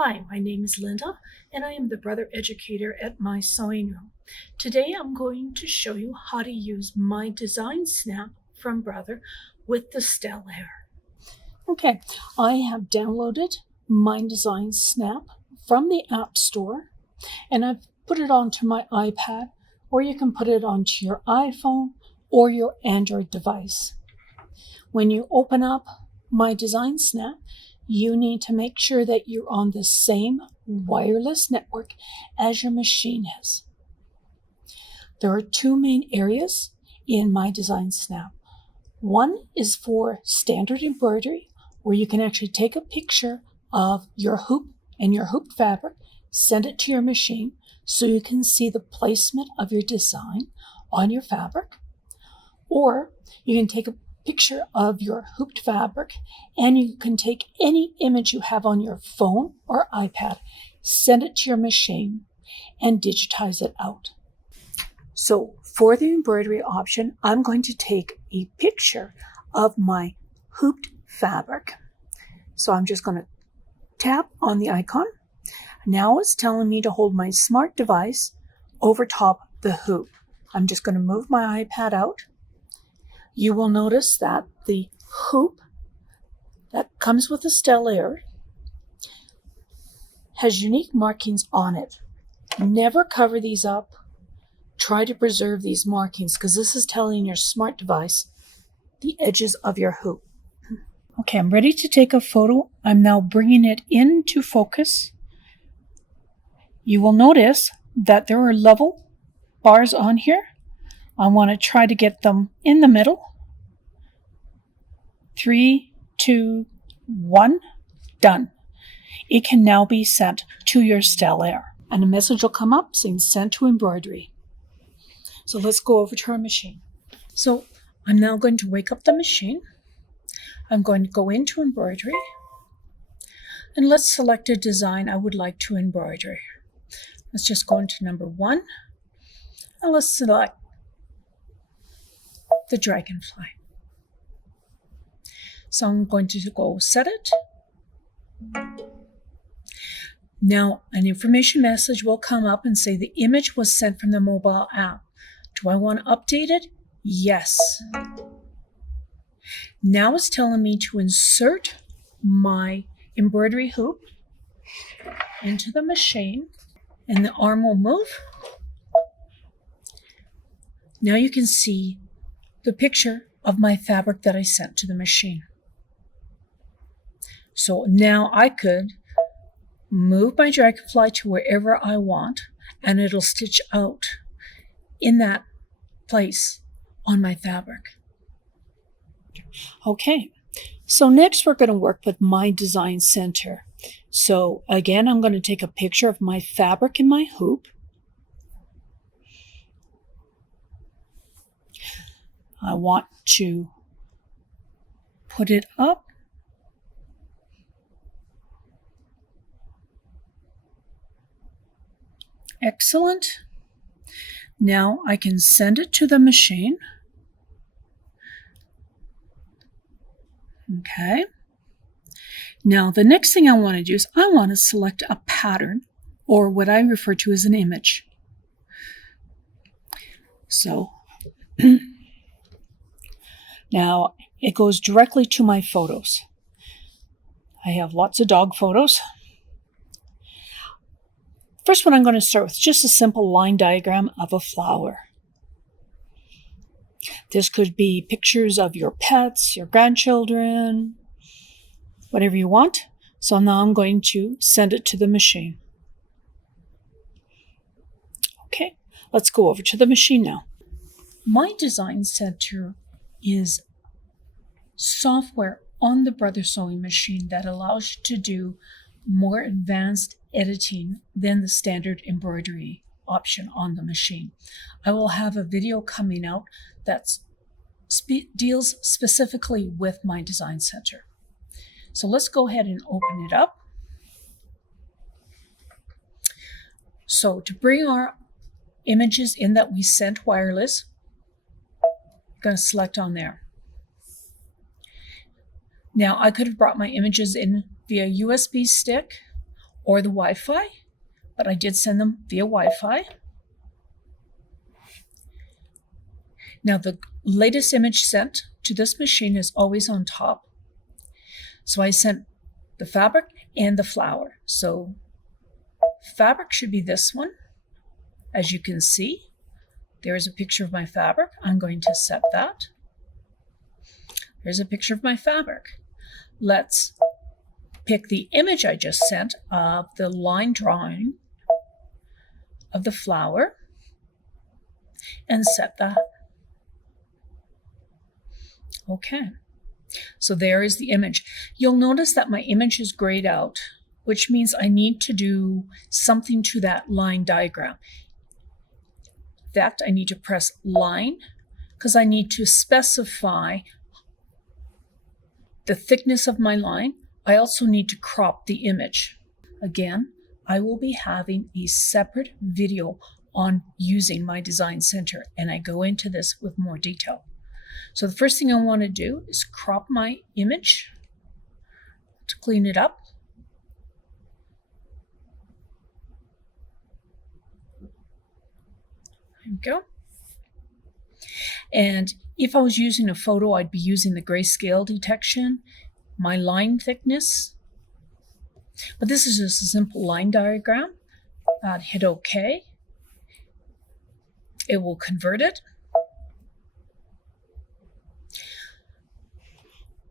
Hi, my name is Linda, and I am the Brother Educator at My Sewing Room. Today I'm going to show you how to use MyDesign Snap from Brother with the Stellaire. Okay, I have downloaded MyDesign Snap from the App Store, and I've put it onto my iPad, or you can put it onto your iPhone or your Android device. When you open up MyDesign Snap, you need to make sure that you're on the same wireless network as your machine is. There are two main areas in MyDesign Snap. One is for standard embroidery, where you can actually take a picture of your hoop and your hoop fabric, send it to your machine so you can see the placement of your design on your fabric. Or you can take a picture of your hooped fabric, and you can take any image you have on your phone or iPad, send it to your machine, and digitize it out. So for the embroidery option, I'm going to take a picture of my hooped fabric. So I'm just going to tap on the icon. Now it's telling me to hold my smart device over top the hoop. I'm just going to move my iPad out. You will notice that the hoop that comes with the Stellaire has unique markings on it. Never cover these up. Try to preserve these markings because this is telling your smart device the edges of your hoop. Okay, I'm ready to take a photo. I'm now bringing it into focus. You will notice that there are level bars on here. I want to try to get them in the middle. 3, 2, 1, done. It can now be sent to your Stellaire, and a message will come up saying send to embroidery. So let's go over to our machine. So I'm now going to wake up the machine. I'm going to go into embroidery, and let's select a design I would like to embroider. Let's just go into number 1, and let's select the dragonfly. So I'm going to go set it. Now an information message will come up and say the image was sent from the mobile app. Do I want to update it? Yes. Now it's telling me to insert my embroidery hoop into the machine, and the arm will move. Now you can see the picture of my fabric that I sent to the machine. So now I could move my dragonfly to wherever I want, and it'll stitch out in that place on my fabric. Okay, so next we're going to work with my design center. So again, I'm going to take a picture of my fabric and my hoop. I want to put it up. Excellent. Now I can send it to the machine. Okay. Now the next thing I want to do is I want to select a pattern, or what I refer to as an image. So now it goes directly to my photos. I have lots of dog photos. First one I'm going to start with just a simple line diagram of a flower. This could be pictures of your pets, your grandchildren, whatever you want. So now I'm going to send it to the machine. Okay, let's go over to the machine now. My Design Center is software on the Brother Sewing machine that allows you to do more advanced editing than the standard embroidery option on the machine. I will have a video coming out that deals specifically with my Design Center. So let's go ahead and open it up. So to bring our images in that we sent wireless, I'm going to select on there. Now I could have brought my images in via USB stick, or the Wi-Fi, but I did send them via Wi-Fi. Now the latest image sent to this machine is always on top. So I sent the fabric and the flower. So fabric should be this one. As you can see, there is a picture of my fabric. I'm going to set that. There's a picture of my fabric. Let's pick the image I just sent of the line drawing of the flower and set that. Okay, so there is the image. You'll notice that my image is grayed out, which means I need to do something to that line diagram. In fact, I need to press line because I need to specify the thickness of my line. I also need to crop the image. Again, I will be having a separate video on using MyDesign Center, and I go into this with more detail. So the first thing I want to do is crop my image to clean it up. There we go. And if I was using a photo, I'd be using the grayscale detection, my line thickness. But this is just a simple line diagram. I'd hit OK. It will convert it.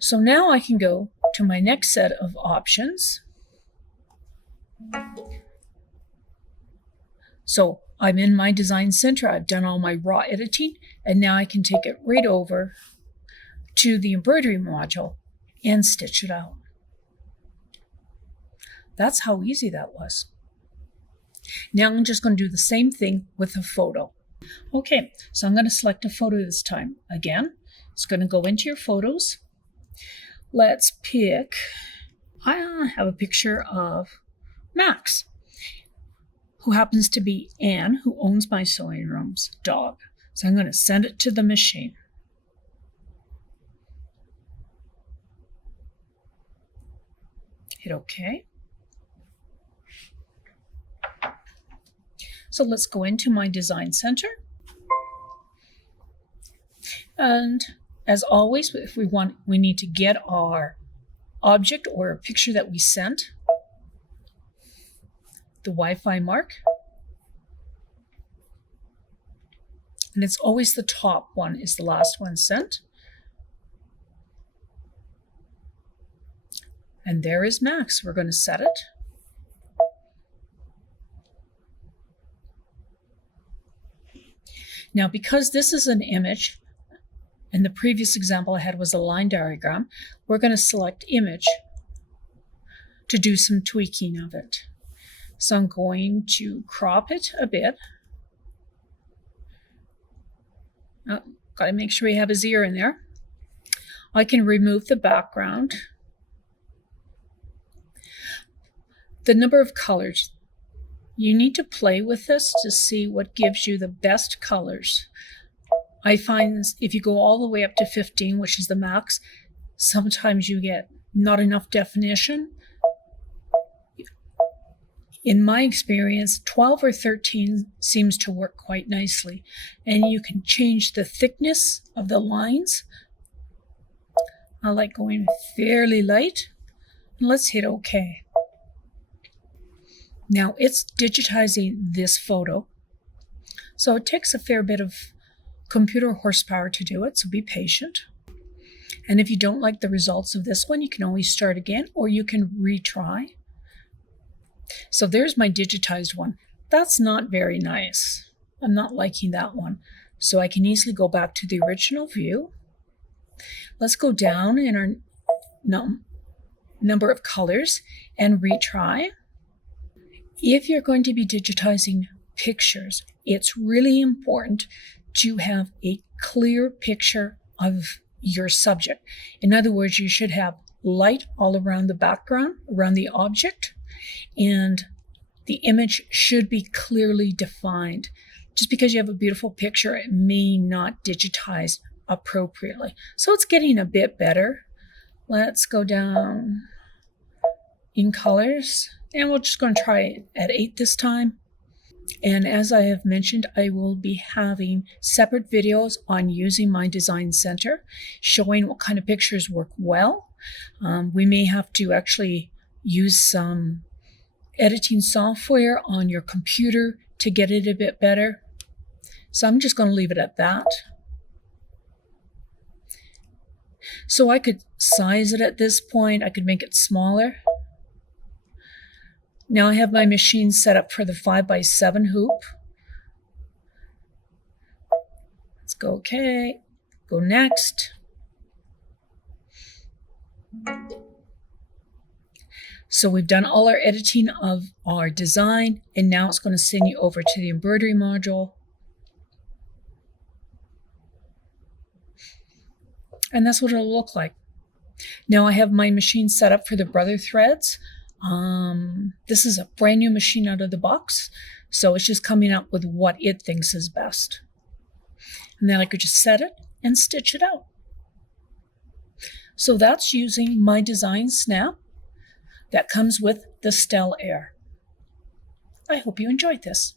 So now I can go to my next set of options. So I'm in MyDesign Center. I've done all my raw editing, and now I can take it right over to the embroidery module and stitch it out. That's how easy that was. Now I'm just going to do the same thing with a photo. Okay, so I'm going to select a photo this time. Again, it's going to go into your photos. Let's pick, I have a picture of Max, who happens to be Anne, who owns my sewing room's dog. So I'm going to send it to the machine. Hit OK. So let's go into MyDesign Center. And as always, if we need to get our object or a picture that we sent, the Wi-Fi mark. And it's always the top one is the last one sent. And there is Max. We're going to set it. Now, because this is an image, and the previous example I had was a line diagram, we're going to select image to do some tweaking of it. So I'm going to crop it a bit. Oh, got to make sure we have his ear in there. I can remove the background. The number of colors. You need to play with this to see what gives you the best colors. I find if you go all the way up to 15, which is the max, sometimes you get not enough definition. In my experience, 12 or 13 seems to work quite nicely. And you can change the thickness of the lines. I like going fairly light. And let's hit OK. Now it's digitizing this photo. So it takes a fair bit of computer horsepower to do it, so be patient. And if you don't like the results of this one, you can always start again, or you can retry. So there's my digitized one. That's not very nice. I'm not liking that one. So I can easily go back to the original view. Let's go down in our number of colors and retry. If you're going to be digitizing pictures, it's really important to have a clear picture of your subject. In other words, you should have light all around the background, around the object, and the image should be clearly defined. Just because you have a beautiful picture, it may not digitize appropriately. So it's getting a bit better. Let's go down in colors. And we're just going to try at 8 this time. And as I have mentioned, I will be having separate videos on using MyDesign Center, showing what kind of pictures work well. We may have to actually use some editing software on your computer to get it a bit better. So I'm just going to leave it at that. So I could size it at this point. I could make it smaller. Now I have my machine set up for the 5x7 hoop. Let's go OK. Go next. So we've done all our editing of our design, and now it's going to send you over to the embroidery module. And that's what it'll look like. Now I have my machine set up for the brother threads. This is a brand new machine out of the box, so it's just coming up with what it thinks is best. And then I could just set it and stitch it out. So that's using MyDesign Snap that comes with the Stellaire. I hope you enjoyed this.